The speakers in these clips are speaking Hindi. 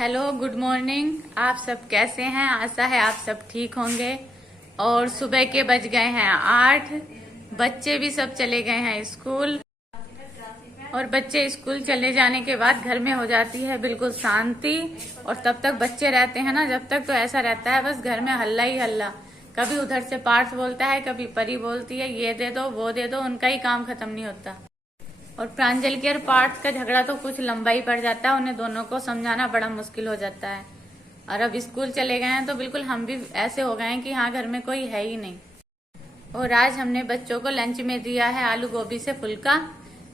Hello, good morning. आप सब कैसे हैं? आशा है आप सब ठीक होंगे। और सुबह के बज गए हैं 8। बच्चे भी सब चले गए हैं स्कूल। और बच्चे स्कूल चले जाने के बाद घर में हो जाती है बिल्कुल शांति। और तब तक बच्चे रहते हैं ना, जब तक तो ऐसा रहता है बस घर में हल्ला ही हल्ला। कभी उधर से पार्थ बोलता है, कभी परी बोलती है ये दे दो वो दे दो, उनका ही काम खत्म नहीं होता। और प्रांजल की और पार्थ का झगड़ा तो कुछ लंबा ही पड़ जाता है, उन्हें दोनों को समझाना बड़ा मुश्किल हो जाता है। और अब स्कूल चले गए हैं तो बिल्कुल हम भी ऐसे हो गए हैं कि हाँ, घर में कोई है ही नहीं। और आज हमने बच्चों को लंच में दिया है आलू गोभी से फुल्का,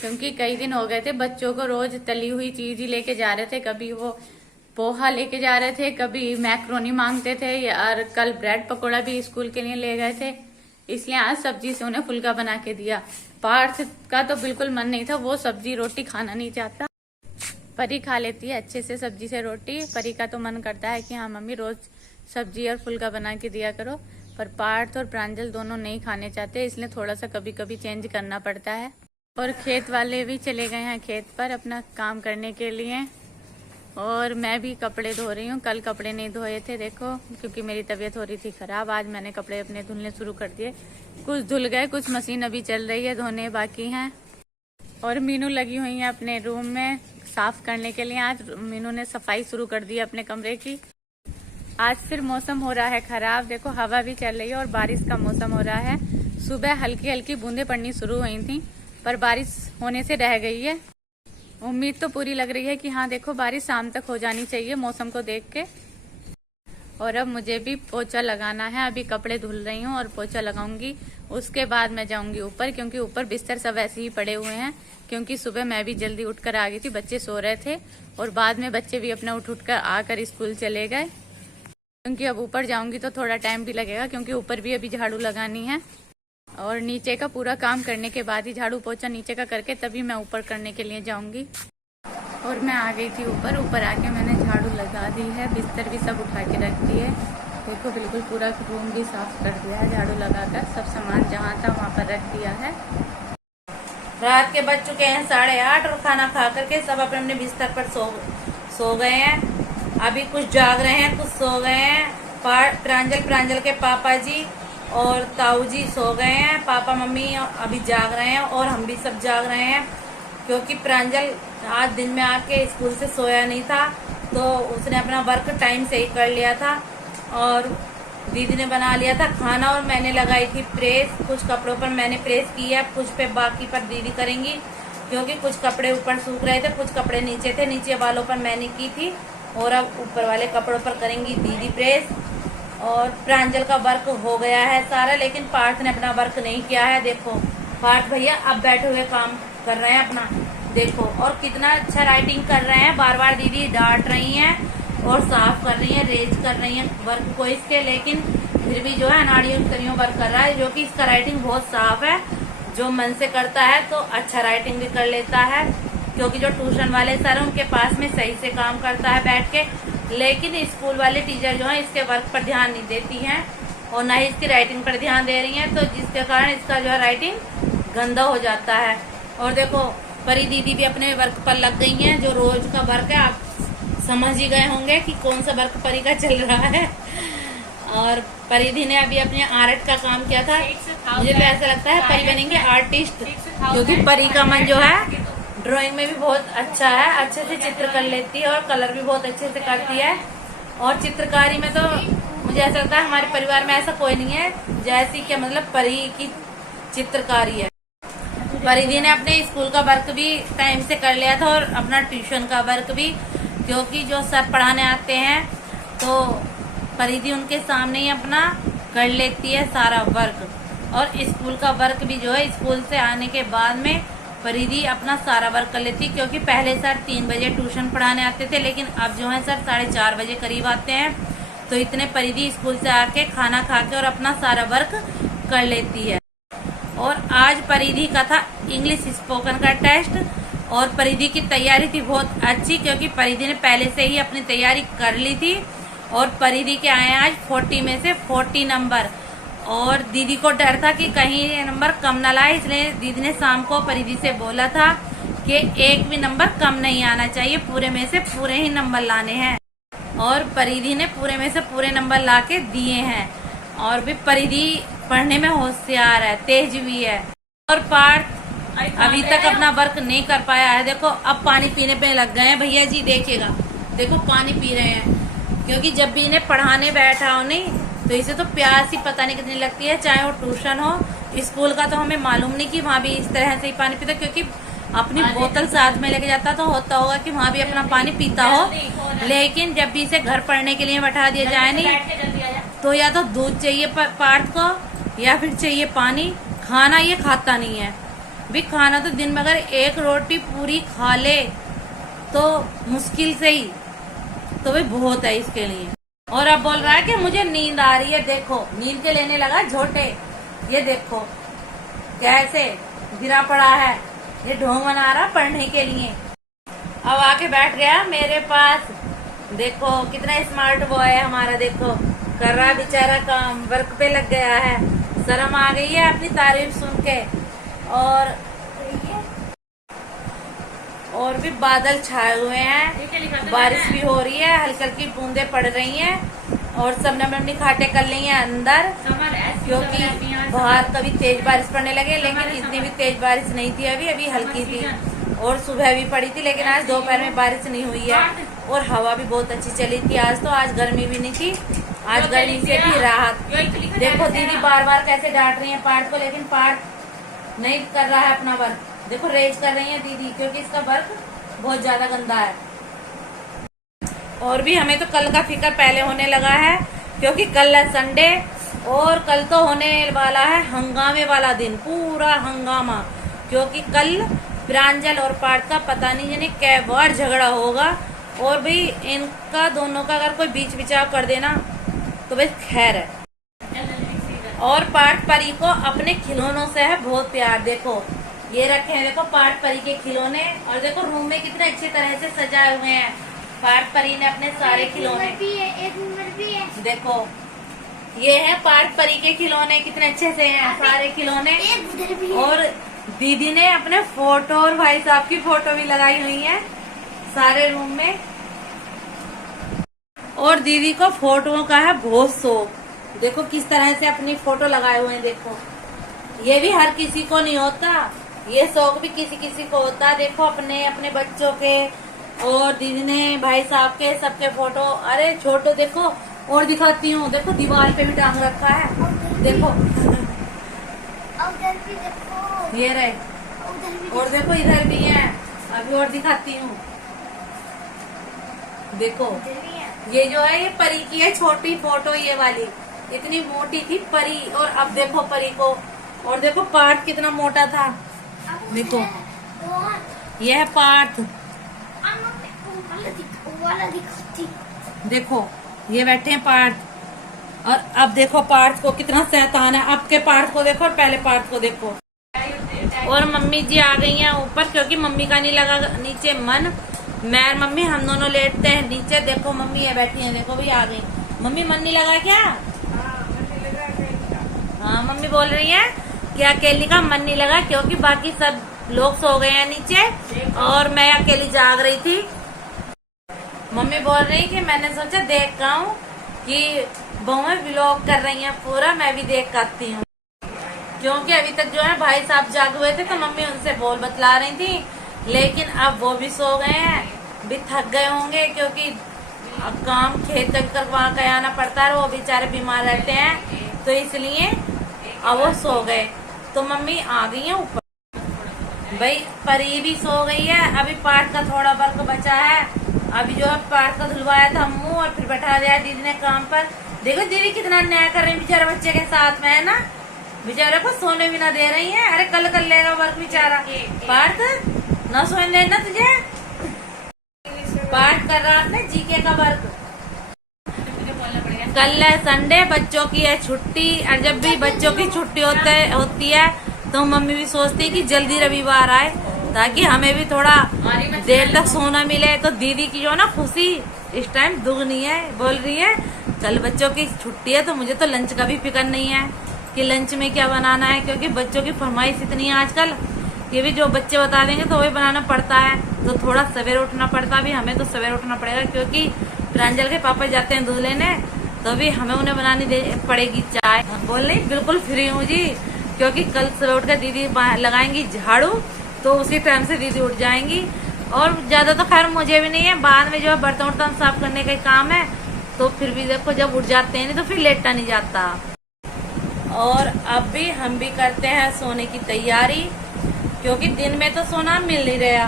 क्योंकि कई दिन हो गए थे बच्चों को रोज तली हुई चीज ही लेके जा रहे थे। कभी वो पोहा लेके जा रहे थे, कभी मैक्रोनी मांगते थे, और कल ब्रेड पकौड़ा भी स्कूल के लिए ले गए थे। इसलिए आज सब्जी से उन्हें फुल्का बना के दिया। पार्थ का तो बिल्कुल मन नहीं था, वो सब्जी रोटी खाना नहीं चाहता। परी खा लेती है अच्छे से सब्जी से रोटी। परी का तो मन करता है कि हाँ मम्मी रोज सब्जी और फुल्का बना के दिया करो, पर पार्थ और प्रांजल दोनों नहीं खाने चाहते, इसलिए थोड़ा सा कभी कभी चेंज करना पड़ता है। और खेत वाले भी चले गए हैं खेत पर अपना काम करने के लिए। और मैं भी कपड़े धो रही हूँ। कल कपड़े नहीं धोए थे देखो, क्योंकि मेरी तबीयत हो रही थी खराब। आज मैंने कपड़े अपने धुलने शुरू कर दिए। कुछ धुल गए, कुछ मशीन अभी चल रही है, धोने बाकी हैं। और मीनू लगी हुई है अपने रूम में साफ करने के लिए। आज मीनू ने सफाई शुरू कर दी अपने कमरे की। आज फिर मौसम हो रहा है खराब, देखो हवा भी चल रही है और बारिश का मौसम हो रहा है। सुबह हल्की हल्की बूंदें पड़नी शुरू हुई थी, पर बारिश होने से रह गई है। उम्मीद तो पूरी लग रही है कि हाँ देखो बारिश शाम तक हो जानी चाहिए मौसम को देख के। और अब मुझे भी पोछा लगाना है। अभी कपड़े धुल रही हूँ और पोछा लगाऊंगी, उसके बाद मैं जाऊंगी ऊपर, क्योंकि ऊपर बिस्तर सब ऐसे ही पड़े हुए हैं। क्योंकि सुबह मैं भी जल्दी उठकर आ गई थी, बच्चे सो रहे थे, और बाद में बच्चे भी अपना उठ कर आकर स्कूल चले गए। क्योंकि अब ऊपर जाऊंगी तो थोड़ा टाइम भी लगेगा, क्योंकि ऊपर भी अभी झाड़ू लगानी है। और नीचे का पूरा काम करने के बाद ही, झाड़ू पोछा नीचे का करके तभी मैं ऊपर करने के लिए जाऊंगी। और मैं आ गई थी ऊपर। ऊपर आके मैंने झाड़ू लगा दी है, बिस्तर भी सब उठा के रख दी है। देखो बिल्कुल पूरा रूम भी साफ कर दिया है झाड़ू लगाकर। सब सामान जहाँ था वहाँ पर रख दिया है। रात के बज चुके हैं 8:30 और खाना खा करके सब अपने अपने बिस्तर पर सो गए हैं। अभी कुछ जाग रहे हैं, कुछ सो गए हैं। प्रांजल के पापा जी और ताऊ जी सो गए हैं। पापा मम्मी अभी जाग रहे हैं और हम भी सब जाग रहे हैं, क्योंकि प्रांजल आज दिन में आके स्कूल से सोया नहीं था, तो उसने अपना वर्क टाइम से ही कर लिया था। और दीदी ने बना लिया था खाना और मैंने लगाई थी प्रेस। कुछ कपड़ों पर मैंने प्रेस की है, कुछ पे बाकी पर दीदी करेंगी, क्योंकि कुछ कपड़े ऊपर सूख रहे थे, कुछ कपड़े नीचे थे। नीचे वालों पर मैंने की थी और अब ऊपर वाले कपड़ों पर करेंगी दीदी प्रेस। और प्रांजल का वर्क हो गया है सारा, लेकिन पार्थ ने अपना वर्क नहीं किया है। देखो पार्थ भैया अब बैठे हुए काम कर रहे हैं अपना, देखो, और कितना अच्छा राइटिंग कर रहे हैं। बार बार दीदी डांट रही हैं और साफ कर रही हैं, रेज कर रही हैं वर्क को इसके, लेकिन फिर भी जो है अनाड़ियों करियों वर्क कर रहा है, जो कि इसका राइटिंग बहुत साफ है। जो मन से करता है तो अच्छा राइटिंग भी कर लेता है, क्योंकि जो ट्यूशन वाले सर हैं उनके पास में सही से काम करता है बैठ के। लेकिन स्कूल वाले टीचर जो है इसके वर्क पर ध्यान नहीं देती हैं और ना ही इसकी राइटिंग पर ध्यान दे रही हैं, तो जिसके कारण इसका जो है राइटिंग गंदा हो जाता है। और देखो परी दीदी भी अपने वर्क पर लग गई हैं। जो रोज का वर्क है आप समझ ही गए होंगे कि कौन सा वर्क परी का चल रहा है। और परी दी ने अभी अपने आर्ट का काम किया था। मुझे तो ऐसा लगता है परी बनेंगे आर्टिस्ट, क्योंकि परी का मन जो है ड्राइंग में भी बहुत अच्छा है, अच्छे से चित्र कर लेती है और कलर भी बहुत अच्छे से करती है। और चित्रकारी में तो मुझे ऐसा लगता है हमारे परिवार में ऐसा कोई नहीं है जैसी कि मतलब परी की चित्रकारी है। परिधि ने अपने स्कूल का वर्क भी टाइम से कर लिया था और अपना ट्यूशन का वर्क भी, क्योंकि जो सर पढ़ाने आते हैं तो परिधि उनके सामने ही अपना कर लेती है सारा वर्क। और स्कूल का वर्क भी जो है स्कूल से आने के बाद में परिधि अपना सारा वर्क कर लेती, क्योंकि पहले सर 3 बजे ट्यूशन पढ़ाने आते थे, लेकिन अब जो है सर 4:30 बजे करीब आते हैं। तो इतने परिधि स्कूल से आके खाना खा के और अपना सारा वर्क कर लेती है। और आज परिधि का था इंग्लिश स्पोकन का टेस्ट, और परिधि की तैयारी थी बहुत अच्छी, क्योंकि परिधि ने पहले से ही अपनी तैयारी कर ली थी। और परिधि के आए आज 40 में से 40 नंबर। और दीदी को डर था कि कहीं नंबर कम ना लाए, इसलिए दीदी ने शाम को परिधि से बोला था कि एक भी नंबर कम नहीं आना चाहिए, पूरे में से पूरे ही नंबर लाने हैं। और परिधि ने पूरे में से पूरे नंबर लाके दिए हैं। और भी परिधि पढ़ने में होशियार है, तेज भी है। और पार्थ अभी तक अपना वर्क नहीं कर पाया है। देखो अब पानी पीने पे लग गए हैं भैया जी, देखिएगा, देखो पानी पी रहे हैं। क्योंकि जब भी इन्हें पढ़ाने बैठा हो नहीं तो इसे तो प्यास ही पता नहीं कितनी लगती है, चाहे वो ट्यूशन हो, स्कूल का तो हमें मालूम नहीं कि वहाँ भी इस तरह से ही पानी पीता, क्योंकि अपनी बोतल साथ में लेके जाता तो होता होगा कि वहाँ भी अपना पानी पीता हो। लेकिन जब भी इसे घर पढ़ने के लिए बैठा दिया जाए नहीं तो या तो दूध चाहिए पार्थ को या फिर चाहिए पानी। खाना ये खाता नहीं है भी। खाना तो दिन में अगर एक रोटी पूरी खा ले तो मुश्किल से ही, तो भाई बहुत है इसके लिए। और अब बोल रहा है कि मुझे नींद आ रही है। देखो नींद के लेने लगा झोटे, ये देखो कैसे गिरा पड़ा है, ये ढोंग बना रहा पढ़ने के लिए। अब आके बैठ गया मेरे पास। देखो कितना स्मार्ट बॉय है हमारा, देखो कर रहा बेचारा काम, वर्क पे लग गया है। शर्म आ गई है अपनी तारीफ सुन के। और भी बादल छाए हुए हैं, बारिश भी हो रही है, हल्की हल्की बूंदे पड़ रही हैं। और सबने अपनी खाटे कर ली हैं अंदर, क्योंकि बाहर कभी तेज बारिश पड़ने लगे, लेकिन इतनी भी तेज बारिश नहीं थी। अभी हल्की थी और सुबह भी पड़ी थी, लेकिन आज दोपहर में बारिश नहीं हुई है। और हवा भी बहुत अच्छी चली थी आज तो। आज गर्मी भी नहीं थी, आज गर्मी से भी राहत। देखो दीदी बार बार कैसे डांट रही है पार्थ को, लेकिन पार्थ नहीं कर रहा है अपना वर्क। देखो रेज कर रही है दीदी, क्योंकि इसका वर्क बहुत ज्यादा गंदा है। और भी हमें तो कल का फिक्र पहले होने लगा है, क्योंकि कल है संडे और कल तो होने वाला है हंगामे वाला दिन, पूरा हंगामा। क्योंकि कल प्रांजल और पार्थ का पता नहीं जाने कै बार झगड़ा होगा। और भी इनका दोनों का अगर कोई बीच बिचाव कर देना तो बस खैर है। और पार्थ परी को अपने खिलौनों से है बहुत प्यार। देखो ये रखे हैं, देखो पार्थ परी के खिलौने। और देखो रूम में कितने अच्छी तरह से सजाए हुए हैं पार्थ परी ने अपने सारे खिलौने। देखो ये है पार्थ परी के खिलौने, कितने अच्छे से हैं सारे खिलौने। और दीदी ने अपने फोटो और भाई साहब की फोटो भी लगाई हुई है सारे रूम में। और दीदी को फोटोओं का है बहुत शौक। देखो किस तरह से अपनी फोटो लगाए हुए हैं। देखो ये भी हर किसी को नहीं होता, ये शौक भी किसी किसी को होता है। देखो अपने अपने बच्चों के और दीदी ने भाई साहब के सबके फोटो। अरे छोटो देखो और दिखाती हूँ, देखो दीवार पे भी टांग रखा है। देखो ये रहे, और देखो इधर भी है, अभी और दिखाती हूँ। देखो ये जो है ये परी की है छोटी फोटो, ये वाली इतनी मोटी थी परी। और अब देखो परी को। और देखो पार्थ कितना मोटा था। देखो ये है पार्थ। देखो ये बैठे हैं पार्थ। और अब देखो पार्थ को कितना शैतान है। अब के पार्थ को देखो और पहले पार्थ को देखो। और मम्मी जी आ गई हैं ऊपर, क्योंकि मम्मी का नहीं लगा नीचे मन। मैं और मम्मी हम दोनों लेटते हैं नीचे। देखो मम्मी है बैठी है, देखो भी आ गई। मम्मी मन नहीं लगा क्या? हाँ मम्मी बोल रही है कि अकेली का मन नहीं लगा, क्योंकि बाकी सब लोग सो गए हैं नीचे और मैं अकेली जाग रही थी। मम्मी बोल रही कि मैंने सोचा देख का हूँ कि बहुएं व्लॉग कर रही हैं पूरा, मैं भी देख करती हूँ। क्योंकि अभी तक जो है भाई साहब जाग हुए थे तो मम्मी उनसे बोल बतला रही थी, लेकिन अब वो भी सो गए हैं, भी थक गए होंगे, क्योंकि अब काम खेत तक वहाँ का आना पड़ता है, वो बेचारे बीमार रहते हैं, तो इसलिए अब वो सो गए। तो मम्मी आ गई है ऊपर। भाई परी भी सो गई है। अभी पार्थ का थोड़ा वर्क बचा है। अभी जो है पार्थ का धुलवाया था मुंह और फिर बैठा दिया दीदी ने काम पर। देखो दीदी कितना अन्याय कर रही है बेचारा बच्चे के साथ में, है ना। बेचारे को सोने भी ना दे रही है। अरे कल कर लेगा वर्क बेचारा। पार्थ ना सोने देना तुझे। पार्थ कर रहा अपने जीके का वर्क। कल है संडे, बच्चों की है छुट्टी। और जब भी बच्चों की छुट्टी होती है तो मम्मी भी सोचती है कि जल्दी रविवार आए, ताकि हमें भी थोड़ा देर तक सोना मिले। तो दीदी की जो ना खुशी इस टाइम दुगनी है। बोल रही है कल बच्चों की छुट्टी है तो मुझे तो लंच का भी फिक्र नहीं है कि लंच में क्या बनाना है, क्योंकि बच्चों की फरमाइश इतनी है आजकल ये भी जो बच्चे बता देंगे तो वही बनाना पड़ता है। तो थोड़ा सवेरे उठना पड़ता है, भी हमें तो सवेरे उठना पड़ेगा क्योंकि प्रांजल के पापा जाते हैं दूध लेने, तो भी हमें उन्हें बनानी पड़ेगी चाय। बोल रही बिल्कुल फ्री हूँ जी, क्योंकि कल सुबह उठकर दीदी लगाएंगी झाड़ू, तो उसी टाइम से दीदी उठ जाएंगी। और ज्यादा तो खैर मुझे भी नहीं है, बाद में जो है बर्तन वर्तन साफ करने का ही काम है। तो फिर भी देखो जब उठ जाते हैं नहीं तो फिर लेटा नहीं जाता। और अब भी हम भी करते हैं सोने की तैयारी, क्योंकि दिन में तो सोना मिल नहीं रहा,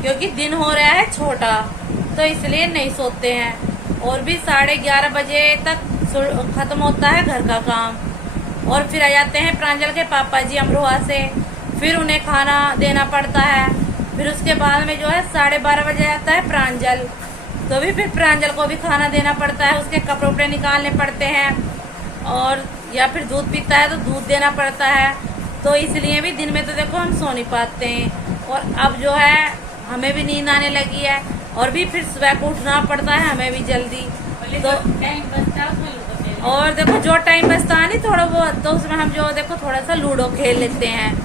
क्योंकि दिन हो रहा है छोटा, तो इसलिए नहीं सोते हैं। और भी 11:30 बजे तक खत्म होता है घर का काम, और फिर आ जाते हैं प्रांजल के पापा जी अमरोहा से, फिर उन्हें खाना देना पड़ता है। फिर उसके बाद में जो है 12:30 बजे आता है प्रांजल, तो भी फिर प्रांजल को भी खाना देना पड़ता है, उसके कपड़े उपड़े निकालने पड़ते हैं, और या फिर दूध पीता है तो दूध देना पड़ता है। तो इसलिए भी दिन में तो देखो हम सो नहीं पाते हैं। और अब जो है हमें भी नींद आने लगी है, और भी फिर सुबह को उठना पड़ता है हमें भी जल्दी। तो और देखो जो टाइम बचता है नहीं थोड़ा बहुत, तो उसमें हम जो देखो थोड़ा सा लूडो खेल लेते हैं।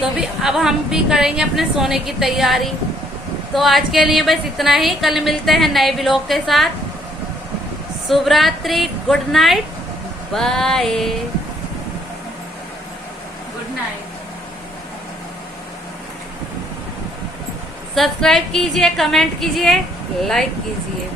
तो भी अब हम भी करेंगे अपने सोने की तैयारी। तो आज के लिए बस इतना ही, कल मिलते हैं नए व्लॉग के साथ। शुभ रात्रि, good night, bye, good night. Subscribe कीजिए, कमेंट कीजिए, लाइक कीजिए।